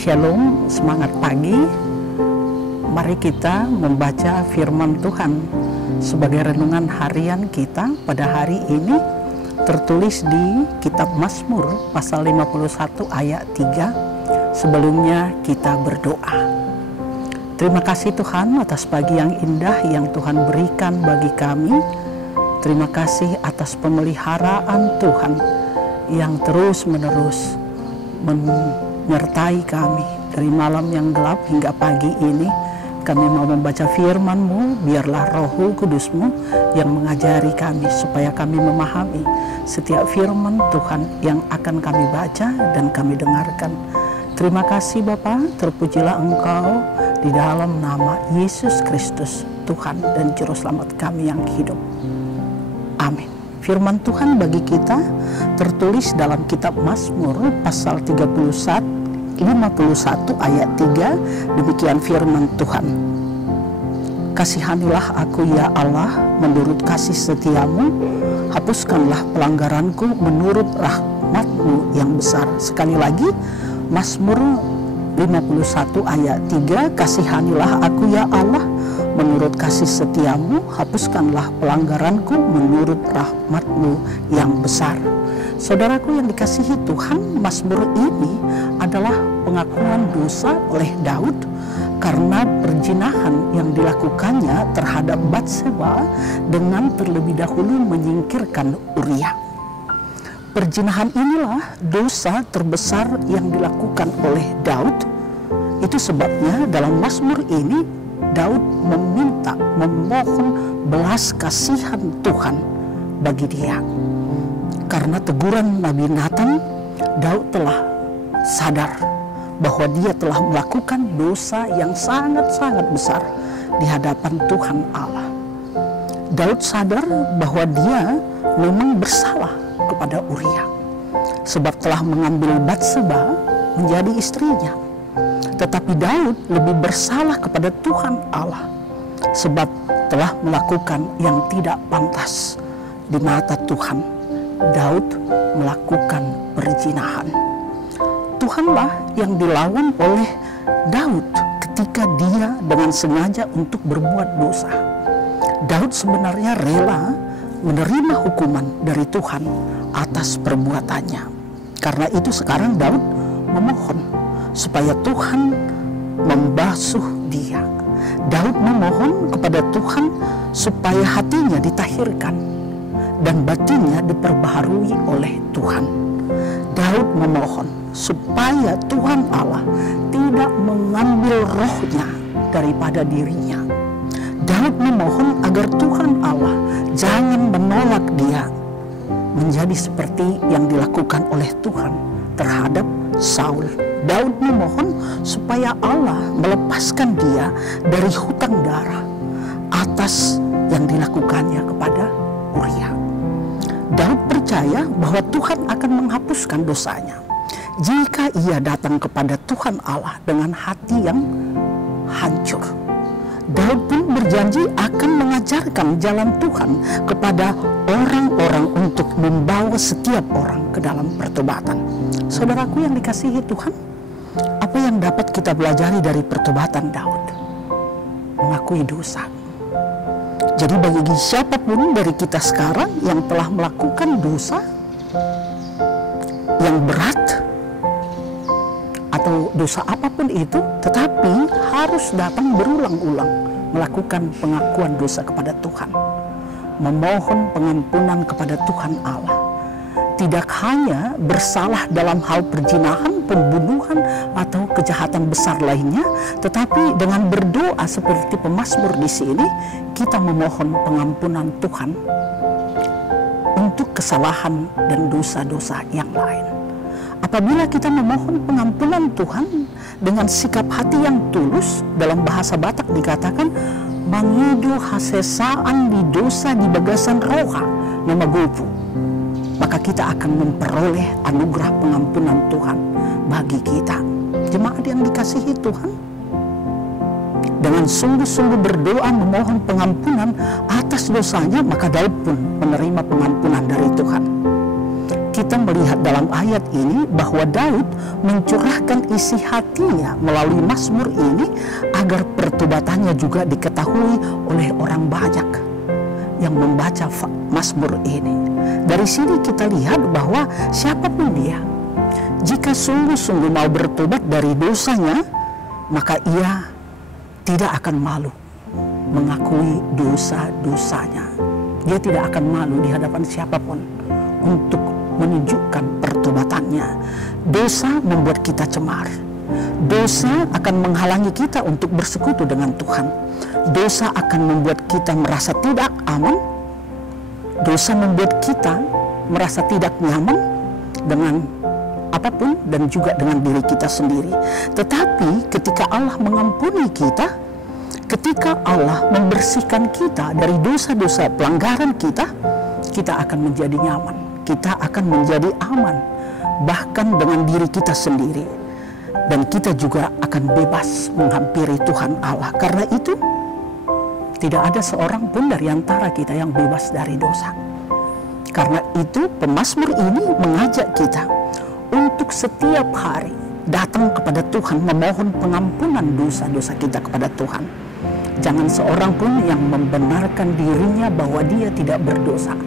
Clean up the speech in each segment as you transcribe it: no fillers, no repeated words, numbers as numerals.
Shalom, semangat pagi. Mari kita membaca firman Tuhan sebagai renungan harian kita pada hari ini, tertulis di kitab Mazmur pasal 51 ayat 3. Sebelumnya kita berdoa. Terima kasih Tuhan atas pagi yang indah yang Tuhan berikan bagi kami. Terima kasih atas pemeliharaan Tuhan yang terus-menerus menyertai kami dari malam yang gelap hingga pagi ini. Kami mau membaca firman-Mu, biarlah Roh Kudus-Mu yang mengajari kami supaya kami memahami setiap firman Tuhan yang akan kami baca dan kami dengarkan. Terima kasih Bapa, terpujilah Engkau di dalam nama Yesus Kristus, Tuhan dan Juru Selamat kami yang hidup. Amin. Firman Tuhan bagi kita tertulis dalam kitab Mazmur pasal 51 ayat 3. Demikian firman Tuhan. Kasihanilah aku ya Allah menurut kasih setiamu, hapuskanlah pelanggaranku menurut rahmat-Mu yang besar. Sekali lagi, Mazmur 51 ayat 3. Kasihanilah aku ya Allah menurut kasih setiamu, hapuskanlah pelanggaranku menurut rahmat-Mu yang besar. Saudaraku yang dikasihi Tuhan, Mazmur ini adalah pengakuan dosa oleh Daud karena perzinahan yang dilakukannya terhadap Batseba dengan terlebih dahulu menyingkirkan Uria. Perzinahan inilah dosa terbesar yang dilakukan oleh Daud. Itu sebabnya dalam Mazmur ini Daud memohon belas kasihan Tuhan bagi dia. Karena teguran Nabi Nathan, Daud telah sadar bahwa dia telah melakukan dosa yang sangat-sangat besar di hadapan Tuhan Allah. Daud sadar bahwa dia memang bersalah kepada Uria, sebab telah mengambil Batseba menjadi istrinya. Tetapi Daud lebih bersalah kepada Tuhan Allah, sebab telah melakukan yang tidak pantas di mata Tuhan. Daud melakukan perzinahan. Tuhanlah yang dilawan oleh Daud ketika dia dengan sengaja untuk berbuat dosa. Daud sebenarnya rela menerima hukuman dari Tuhan atas perbuatannya. Karena itu sekarang Daud memohon supaya Tuhan membasuh dia. Daud memohon kepada Tuhan supaya hatinya ditahirkan dan batinnya diperbaharui oleh Tuhan. Daud memohon supaya Tuhan Allah tidak mengambil rohnya daripada dirinya. Daud memohon agar Tuhan Allah jangan menolak dia menjadi seperti yang dilakukan oleh Tuhan terhadap Saul. Daud memohon supaya Allah melepaskan dia dari hutang darah atas yang dilakukannya kepada Uria. Daud percaya bahwa Tuhan akan menghapuskan dosanya jika ia datang kepada Tuhan Allah dengan hati yang hancur. Daud pun berjanji akan mengajarkan jalan Tuhan kepada orang-orang untuk membawa setiap orang ke dalam pertobatan. Saudaraku yang dikasihi Tuhan, apa yang dapat kita pelajari dari pertobatan Daud? Mengakui dosa. Jadi bagi siapapun dari kita sekarang yang telah melakukan dosa yang berat atau dosa apapun itu, tetapi harus datang berulang-ulang melakukan pengakuan dosa kepada Tuhan, memohon pengampunan kepada Tuhan Allah. Tidak hanya bersalah dalam hal perzinahan, pembunuhan, atau kejahatan besar lainnya, tetapi dengan berdoa seperti pemazmur di sini, kita memohon pengampunan Tuhan untuk kesalahan dan dosa-dosa yang lain. Apabila kita memohon pengampunan Tuhan dengan sikap hati yang tulus, dalam bahasa Batak dikatakan mangido hasesaan di dosa di bagasan roha nama gopu, maka kita akan memperoleh anugerah pengampunan Tuhan bagi kita. Jemaat yang dikasihi Tuhan, dengan sungguh-sungguh berdoa memohon pengampunan atas dosanya, maka Daud pun menerima pengampunan dari Tuhan. kita melihat dalam ayat ini bahwa Daud mencurahkan isi hatinya melalui Mazmur ini agar pertobatannya juga diketahui oleh orang banyak yang membaca Mazmur ini. Dari sini kita lihat bahwa siapapun dia, jika sungguh-sungguh mau bertobat dari dosanya, maka ia tidak akan malu mengakui dosa-dosanya. Dia tidak akan malu di hadapan siapapun untuk menunjukkan pertobatannya. Dosa membuat kita cemar. Dosa akan menghalangi kita untuk bersekutu dengan Tuhan. Dosa akan membuat kita merasa tidak aman. Dosa membuat kita merasa tidak nyaman dengan apapun dan juga dengan diri kita sendiri. Tetapi ketika Allah mengampuni kita, ketika Allah membersihkan kita dari dosa-dosa pelanggaran kita, kita akan menjadi nyaman, kita akan menjadi aman, bahkan dengan diri kita sendiri. Dan kita juga akan bebas menghampiri Tuhan Allah. Karena itu, tidak ada seorang pun dari antara kita yang bebas dari dosa. Karena itu, pemazmur ini mengajak kita untuk setiap hari datang kepada Tuhan, memohon pengampunan dosa-dosa kita kepada Tuhan. Jangan seorang pun yang membenarkan dirinya bahwa dia tidak berdosa.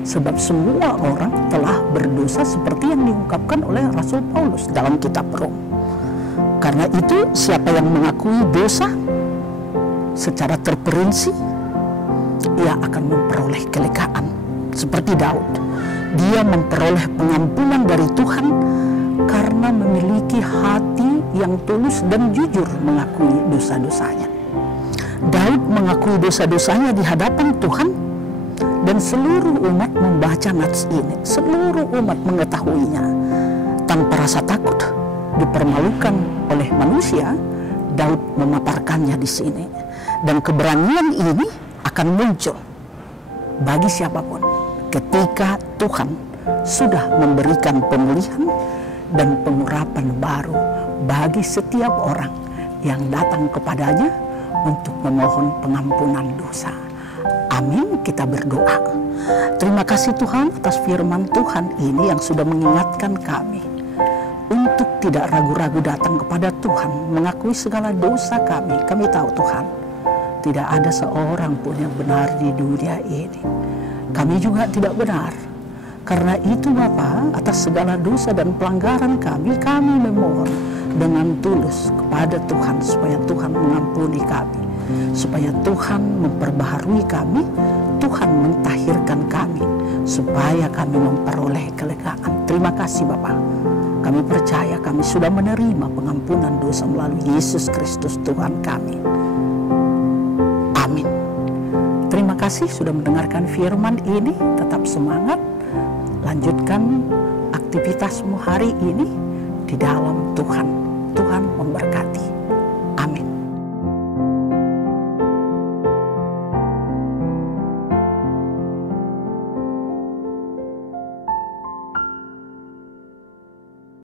Sebab semua orang telah berdosa seperti yang diungkapkan oleh Rasul Paulus dalam kitab Rom. Karena itu siapa yang mengakui dosa secara terperinci, ia akan memperoleh kelegaan. Seperti Daud, dia memperoleh pengampunan dari Tuhan karena memiliki hati yang tulus dan jujur mengakui dosa-dosanya. Daud mengakui dosa-dosanya di hadapan Tuhan, dan seluruh umat membaca nats ini. Seluruh umat mengetahuinya. Tanpa rasa takut dipermalukan oleh manusia, Daud memaparkannya di sini. Dan keberanian ini akan muncul bagi siapapun ketika Tuhan sudah memberikan pemulihan dan pengurapan baru bagi setiap orang yang datang kepadanya untuk memohon pengampunan dosa. Amin, kita berdoa. Terima kasih Tuhan atas firman Tuhan ini yang sudah mengingatkan kami untuk tidak ragu-ragu datang kepada Tuhan, mengakui segala dosa kami. Kami tahu Tuhan, tidak ada seorang pun yang benar di dunia ini. Kami juga tidak benar. Karena itu Bapa, atas segala dosa dan pelanggaran kami memohon dengan tulus kepada Tuhan supaya Tuhan mengampuni kami, supaya Tuhan memperbaharui kami, Tuhan mentahirkan kami, supaya kami memperoleh kelegaan. Terima kasih Bapa. Kami percaya kami sudah menerima pengampunan dosa melalui Yesus Kristus Tuhan kami. Amin. Terima kasih sudah mendengarkan firman ini. Tetap semangat. Lanjutkan aktivitasmu hari ini di dalam Tuhan. Tuhan memberkati.